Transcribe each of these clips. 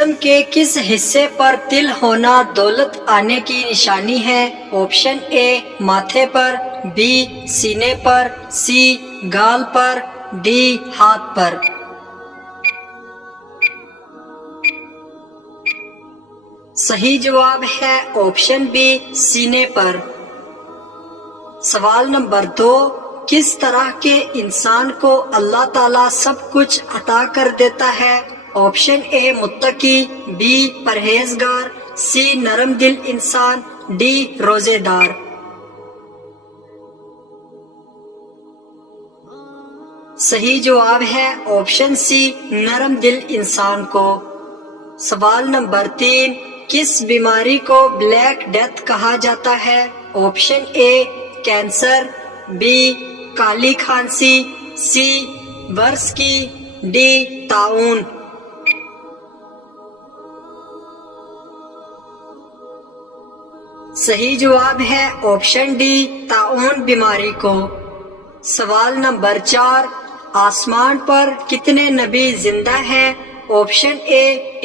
جسم کے کس حصے پر تل ہونا دولت آنے کی نشانی ہے؟ آپشن اے ماتھے پر، بی سینے پر، سی گال پر، ڈی ہاتھ پر۔ صحیح جواب ہے آپشن بی سینے پر۔ سوال نمبر 2، کس طرح کے انسان کو اللہ تعالیٰ سب کچھ عطا کر دیتا ہے؟ آپشن اے متقی، بی پرہیزگار، سی نرم دل انسان، ڈی روزے دار۔ صحیح جواب ہے آپشن سی نرم دل انسان کو۔ سوال نمبر 3، کس بیماری کو بلیک ڈیتھ کہا جاتا ہے؟ آپشن اے کینسر، بی کالی کھانسی، سی برس کی، ڈی طاعون۔ صحیح جواب ہے آپشن ڈی طاعون بیماری کو۔ سوال نمبر 4، آسمان پر کتنے نبی زندہ ہیں؟ Option A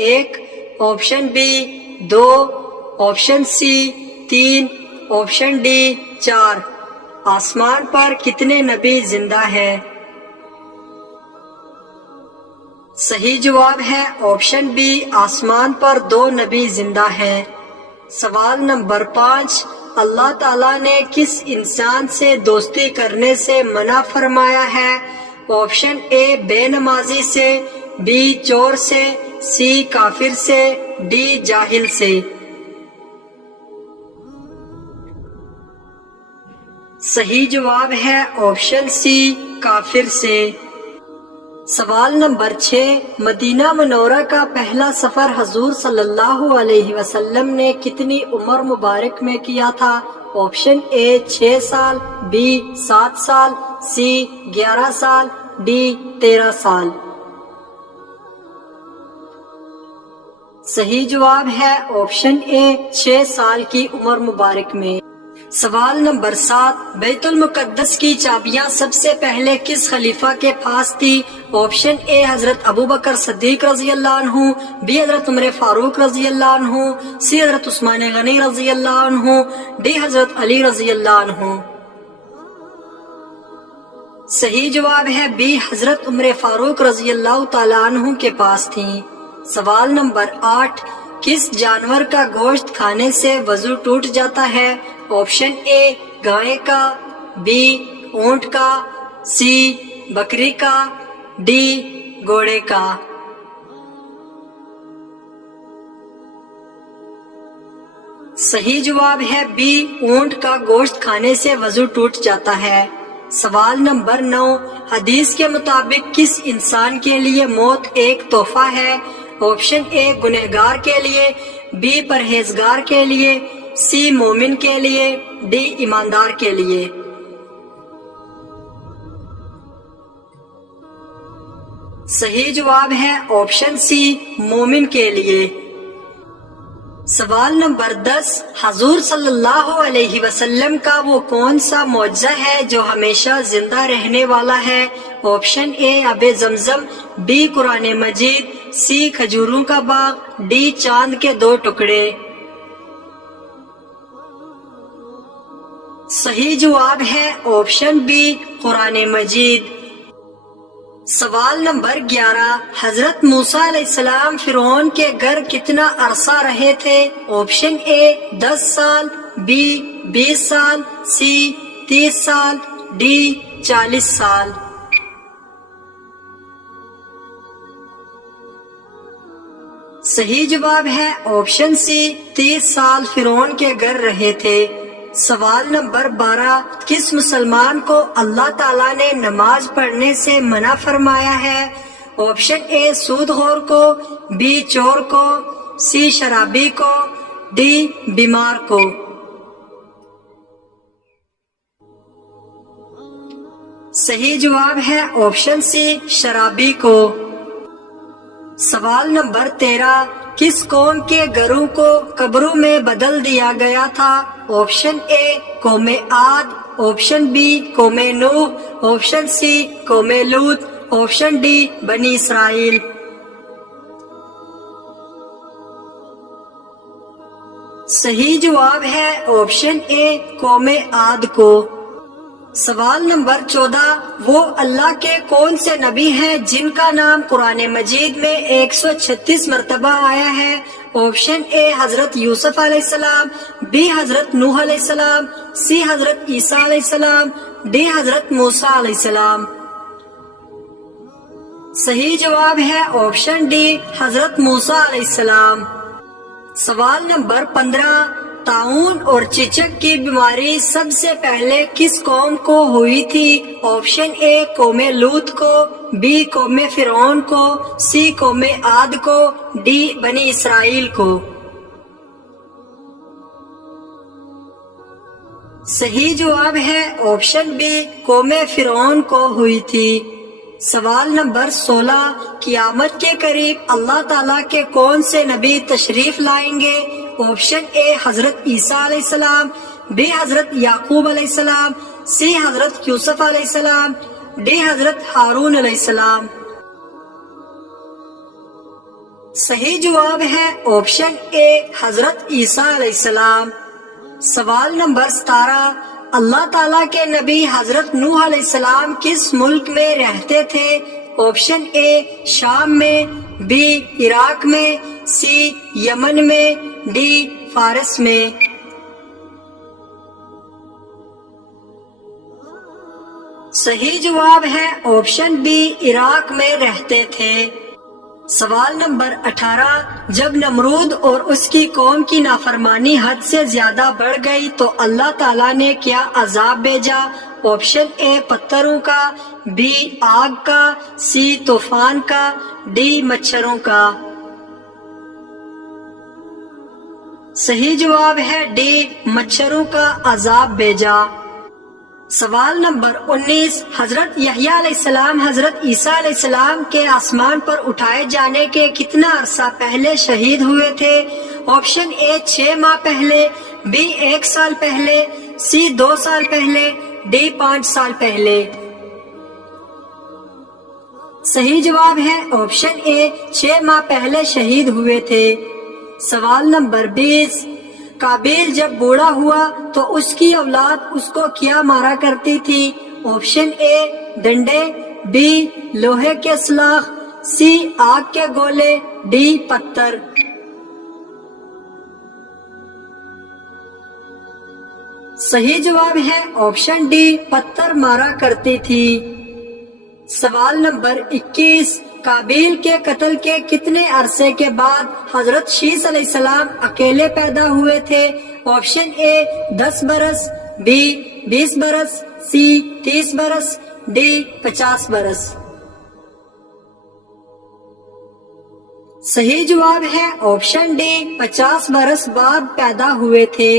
1، option B 2، option C 3، option D 4۔ آسمان پر کتنے نبی زندہ ہیں؟ صحیح جواب ہے آپشن بی آسمان پر 2 نبی زندہ ہیں۔ سوال نمبر 5، اللہ تعالیٰ نے کس انسان سے دوستی کرنے سے منع فرمایا ہے؟ آپشن اے بے نمازی سے، بی چور سے، سی کافر سے، ڈی جاہل سے۔ صحیح جواب ہے آپشن سی کافر سے۔ سوال نمبر 6، مدینہ منورہ کا پہلا سفر حضور صلی اللہ علیہ وسلم نے کتنی عمر مبارک میں کیا تھا؟ آپشن اے 6 سال، بی 7 سال، سی 11 سال، ڈی 13 سال۔ صحیح جواب ہے آپشن اے 6 سال کی عمر مبارک میں۔ سوال نمبر 7، بیت المقدس کی چابیاں سب سے پہلے کس خلیفہ کے پاس تھی؟ آپشن اے حضرت ابوبکر صدیق رضی اللہ عنہ، بی حضرت عمر فاروق رضی اللہ عنہ، سی حضرت عثمان غنی رضی اللہ عنہ، ڈی حضرت علی رضی اللہ عنہ۔ صحیح جواب ہے بی حضرت عمر فاروق رضی اللہ تعالیٰ عنہ کے پاس تھیں۔ سوال نمبر 8، کس جانور کا گوشت کھانے سے وضو ٹوٹ جاتا ہے؟ آپشن اے گائے کا، بی اونٹ کا، سی بکری کا، ڈی گھوڑے کا۔ صحیح جواب ہے بی اونٹ کا گوشت کھانے سے وضو ٹوٹ جاتا ہے۔ سوال نمبر 9، حدیث کے مطابق کس انسان کے لیے موت ایک تحفہ ہے؟ آپشن اے گنہگار کے لیے، بی پرہیزگار کے لیے، سی مومن کے لیے، ڈی ایماندار کے لیے۔ صحیح جواب ہے آپشن سی مومن کے لیے۔ سوال نمبر 10، حضور صلی اللہ علیہ وسلم کا وہ کون سا معجزہ ہے جو ہمیشہ زندہ رہنے والا ہے؟ آپشن اے آب زمزم، بی قرآن مجید، سی کھجوروں کا باغ، ڈی چاند کے 2 ٹکڑے۔ صحیح جواب ہے آپشن بی قرآن مجید۔ سوال نمبر 11، حضرت موسیٰ علیہ السلام فرعون کے گھر کتنا عرصہ رہے تھے؟ آپشن اے 10 سال، بی 20 سال، سی 30 سال، ڈی 40 سال۔ صحیح جواب ہے آپشن سی 30 سال فرعون کے گھر رہے تھے۔ سوال نمبر 12، کس مسلمان کو اللہ تعالیٰ نے نماز پڑھنے سے منع فرمایا ہے؟ آپشن اے سود خور کو، بی چور کو، سی شرابی کو، ڈی بیمار کو۔ صحیح جواب ہے آپشن سی شرابی کو۔ سوال نمبر 13، کس قوم کے گھروں کو قبروں میں بدل دیا گیا تھا؟ آپشن اے قوم عاد، آپشن بی قوم نوح، آپشن سی قوم لوط، آپشن ڈی بنی اسرائیل۔ صحیح جواب ہے آپشن اے قوم عاد کو۔ سوال نمبر 14، وہ اللہ کے کون سے نبی ہیں جن کا نام قرآن مجید میں 136 مرتبہ آیا ہے؟ آپشن اے حضرت یوسف علیہ السلام، بی حضرت نوح علیہ السلام، سی حضرت عیسیٰ علیہ السلام، ڈی حضرت موسیٰ علیہ السلام۔ صحیح جواب ہے آپشن ڈی حضرت موسیٰ علیہ السلام۔ سوال نمبر 15، طاعون اور چچک کی بیماری سب سے پہلے کس قوم کو ہوئی تھی؟ آپشن اے قوم لوط کو، بی قوم فرعون کو، سی قوم عاد کو، ڈی بنی اسرائیل کو۔ صحیح جواب ہے آپشن بی قوم فرعون کو ہوئی تھی۔ سوال نمبر 16، قیامت کے قریب اللہ تعالیٰ کے کون سے نبی تشریف لائیں گے؟ آپشن اے حضرت عیسیٰ علیہ السلام، بی حضرت یعقوب علیہ السلام، سی حضرت یوسف علیہ السلام، ڈی حضرت ہارون علیہ السلام۔ صحیح جواب ہے آپشن اے حضرت عیسیٰ علیہ السلام۔ سوال نمبر 17، اللہ تعالیٰ کے نبی حضرت نوح علیہ السلام کس ملک میں رہتے تھے؟ آپشن اے شام میں، بی عراق میں، سی یمن میں، ڈی فارس میں۔ صحیح جواب ہے آپشن بی عراق میں رہتے تھے۔ سوال نمبر 18، جب نمرود اور اس کی قوم کی نافرمانی حد سے زیادہ بڑھ گئی تو اللہ تعالیٰ نے کیا عذاب بھیجا؟ آپشن اے پتھروں کا، بی آگ کا، سی طوفان کا، ڈی مچھروں کا۔ صحیح جواب ہے ڈی مچھروں کا عذاب بھیجا۔ سوال نمبر 19، حضرت یحییٰ علیہ السلام حضرت عیسیٰ علیہ السلام کے آسمان پر اٹھائے جانے کے کتنا عرصہ پہلے شہید ہوئے تھے؟ آپشن اے 6 ماہ پہلے، بی 1 سال پہلے، سی 2 سال پہلے، ڈی 5 سال پہلے۔ صحیح جواب ہے آپشن اے 6 ماہ پہلے شہید ہوئے تھے۔ سوال نمبر 20، قابیل جب بوڑھا ہوا تو اس کی اولاد اس کو کیا مارا کرتی تھی؟ آپشن اے ڈنڈے، بی لوہے کے سلاخ، سی آگ کے گولے، ڈی پتھر۔ صحیح جواب ہے آپشن ڈی پتھر مارا کرتی تھی۔ سوال نمبر 21، قابیل کے قتل کے کتنے عرصے کے بعد حضرت شیث علیہ السلام اکیلے پیدا ہوئے تھے؟ آپشن اے 10 برس، بی 20 برس، سی 30 برس، ڈی 50 برس۔ صحیح جواب ہے آپشن ڈی 50 برس بعد پیدا ہوئے تھے۔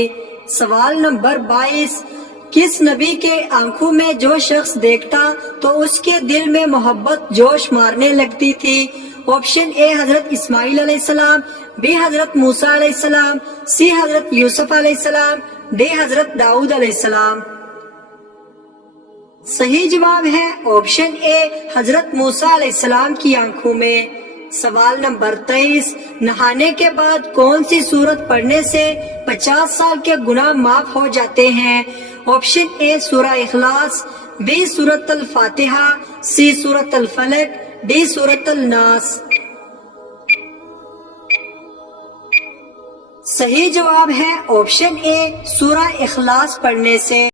سوال نمبر 22، کس نبی کے آنکھوں میں جو شخص دیکھتا تو اس کے دل میں محبت جوش مارنے لگتی تھی؟ آپشن اے حضرت اسماعیل علیہ السلام، بی حضرت موسیٰ علیہ السلام، سی حضرت یوسف علیہ السلام، ڈی حضرت داؤد علیہ السلام۔ صحیح جواب ہے آپشن اے حضرت موسیٰ علیہ السلام کی آنکھوں میں۔ سوال نمبر 23، نہانے کے بعد کون سی سورت پڑھنے سے 50 سال کے گناہ معاف ہو جاتے ہیں؟ آپشن اے سورہ اخلاص، بی سورۃ الفاتحہ، سی سورۃ الفلق، ڈی سورۃ الناس۔ صحیح جواب ہے آپشن اے سورہ اخلاص پڑھنے سے۔